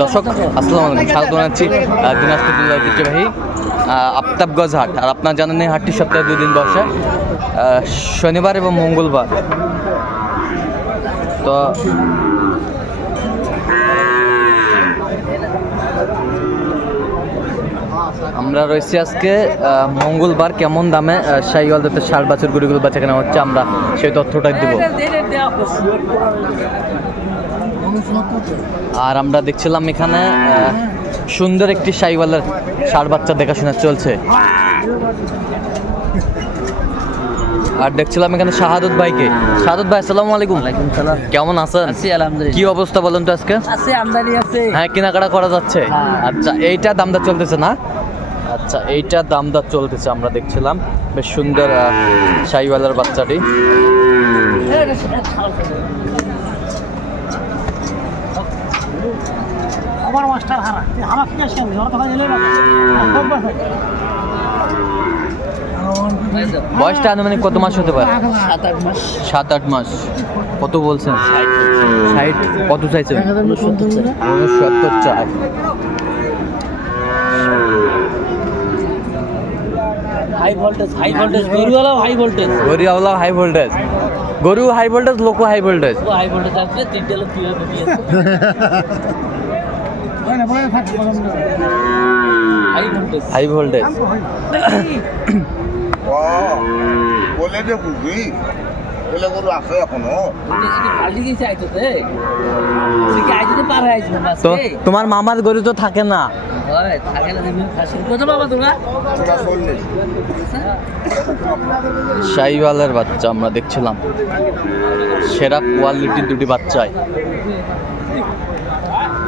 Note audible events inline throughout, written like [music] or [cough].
দর্শক আসসালামু আলাইকুম স্বাগত জানাচ্ছি দিনাজপুর জেলার ঐতিহ্যবাহী আফতাবগঞ্জ হাট আর আপনার জানেন এই হাটটি সপ্তাহে দুই দিন বসে শনিবার এবং মঙ্গলবার তো আমরা রয়েছি আজকে মঙ্গলবার কেমন দামে শাহিওয়াল যাতে ষাট বছর গুড়িগুলো বাচ্চা কেনা হচ্ছে আমরা সেই তথ্যটাই দেবো আর আমরা দেখছিলাম এখানে সুন্দর একটি শাহিওয়ালের ষাট বাচ্চা দেখাশোনা চলছে। আর দেখছিলাম এখানে শাহাদুত ভাইকে। শাহাদুত ভাই আসসালামু আলাইকুম। কেমন আছেন? আছি আলহামদুলিল্লাহ। কি অবস্থা বলেন তো আজকে? আছে আমদানি আছে। হ্যাঁ কেনাকাটা করা যাচ্ছে। হ্যাঁ। আচ্ছা এইটা দামটা চলতেছে না? আচ্ছা এইটা দামদার চলতেছে আমরা দেখছিলাম। বেশ সুন্দর আহ, শাহিওয়ালার বাচ্চাটি। আমার মাস্টার হারা। আমার কি আসেন ওর কথা জেনে বয়সটা আনুমানিক কত মাস হতে পারে? সাত আট মাস। সাত আট মাস। কত বলছেন? ষাট। কত চাইছেন? উনসত্তর চাই। হাই ভোল্টেজ হাই ভোল্টেজ গরুওয়ালাও হাই ভোল্টেজ গরু হাই ভোল্টেজ গরু high voltage loco high voltage high voltage আসবে তিনটে লোক কীভাবে [laughs] হাই ভোল্টেজ বলে বুঝবি। বলে গরু আছে এখনও। তো তোমার মামার গরু তো থাকে না। শাহিওয়ালের বাচ্চা আমরা দেখছিলাম। সেরা কোয়ালিটির দুটি বাচ্চায়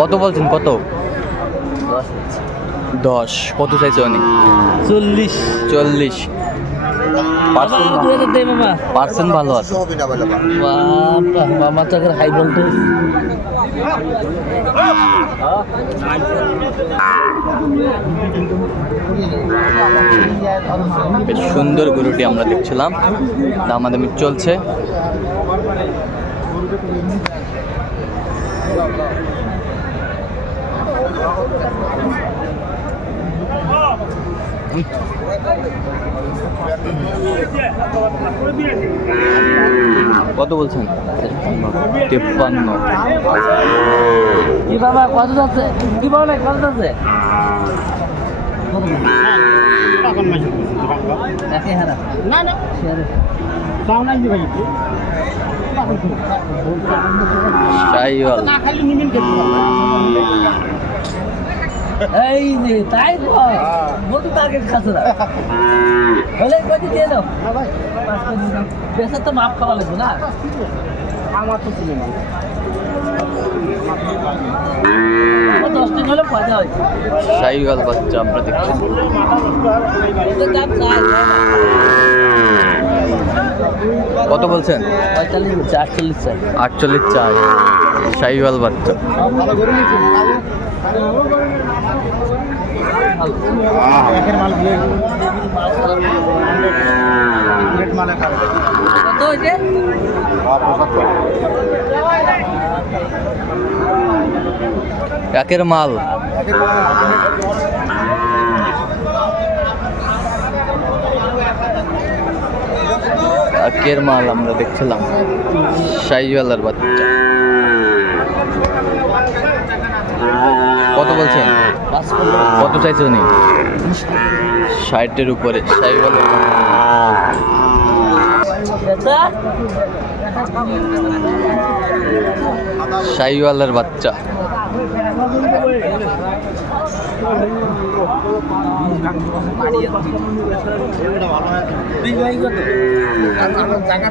কত বলছেন কত? দশ। কত চাইছে অনেক চল্লিশ। চল্লিশ। পার্সেন্ট ভালো। আছে। মামা তো হাই ভোল্টেজ বেশ সুন্দর গরুটি আমরা দেখছিলাম। দামাদামি চলছে। কত বলছেন? তেপ্পান্ন। কি বাবা কত যাচ্ছে? কি বাবা কত যাচ্ছে? না না। ভাই না খালি এই যে তাই তো? মোটু টার্গেট খাচ্ছে না। হলে কত দিয়ে দাও। বেচার তো মাপ খাওয়া লাগবে না? আমার তো চিনি না হয়। বাচ্চা আমরা দেখছি। কত বলছেন? আটচল্লিশ চাই। আটচল্লিশ চার শাহিওয়াল বাচ্চা। একের মাল। একের মাল আমরা দেখছিলাম। শাহিওয়ালার বাচ্চা। কত বলছেন? কত চাইছে উনি? ষাটের উপরে। শাহিওয়ালার বাচ্চা। জায়গা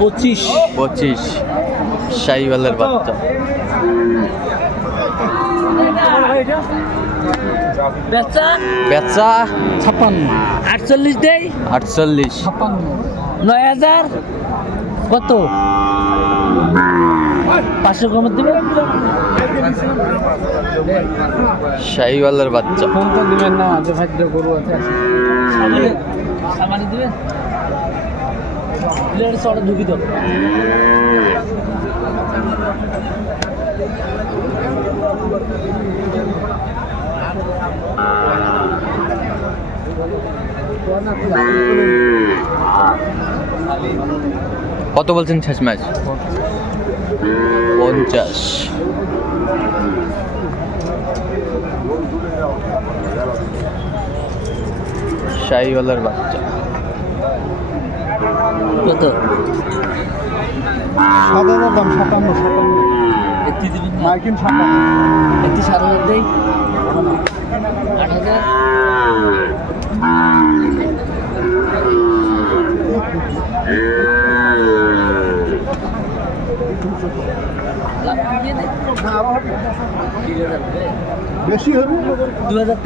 পঁচিশ। পঁচিশ। শাহিওয়ালের বাচ্চা। বেচা? বেচা ছাপ্পান্ন। আটচল্লিশ দেই? আটচল্লিশ। নয় হাজার? কত? পাঁচশো কমে দিবে? শাহিওয়ালের বাচ্চা। ফোন তো দিবেন না যে ভাই যে গরু আছে সামানি দিবেন ঢুকি কত বলছেন শেষ ম্যাচ? পঞ্চাশ। শাহিওয়ালের বাচ্চা। কত? দাম সাতান্ন সাতান্ন। মার্কিন সাতান্ন। হাজার দেই। আট। বেশি হবে? দু হাজার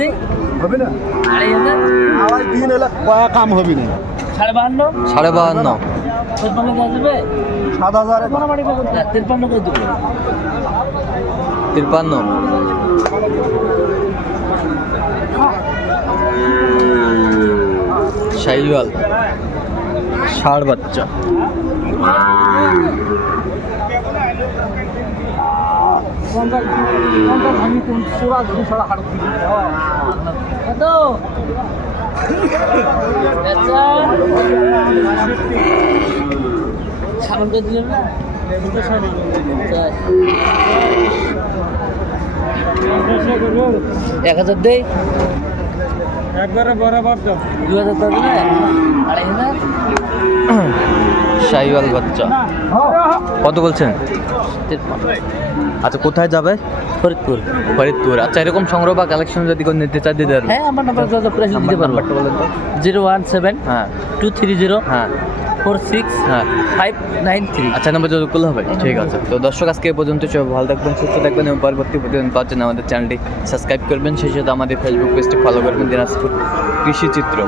হবে না? আড়াই হাজার? আড়াই তিন এলে কয়া কাম হবে না। সাড়ে বাহান্ন? সাড়ে বাহান্ন। তিরপান্ন দেওয়া যাবে সাত হাজার। তিরপান্ন করে দেবো? তিপ্পান্ন শাহিওয়াল ষাড় বাচ্চা। আমি কোন দুশো হাট কত সামান করে না এক হাজার দেই। একবারে বরাবর দাম দু হাজার দেবে না আড়াই হাজার। শাহিওয়াল বাচ্চা। কত বলছেন? আচ্ছা কোথায় যাবে? ফরিদপুর। ফরিদপুর। আচ্ছা এরকম সংগ্রহ বা কালেকশন যদি কেউ নিতে চায় দিতে হ্যাঁ আমার নাম্বার যত প্রেস দিতে পারব। জিরো ওয়ান সেভেন হ্যাঁ। টু থ্রি জিরো হ্যাঁ। ফোর সিক্স হ্যাঁ। Five nine three. আচ্ছা নাম্বার যোগাযোগ করলে হবে? ঠিক আছে। তো দর্শক আজকে এ পর্যন্ত সবাই ভালো থাকবেন সুস্থ থাকবেন এবং পরবর্তী প্রতিদিন পাওয়ার জন্য আমাদের চ্যানেলটি সাবস্ক্রাইব করবেন। সেই সাথে আমাদের ফেসবুক পেজটি ফলো করবেন দিনাজপুর কৃষি চিত্র।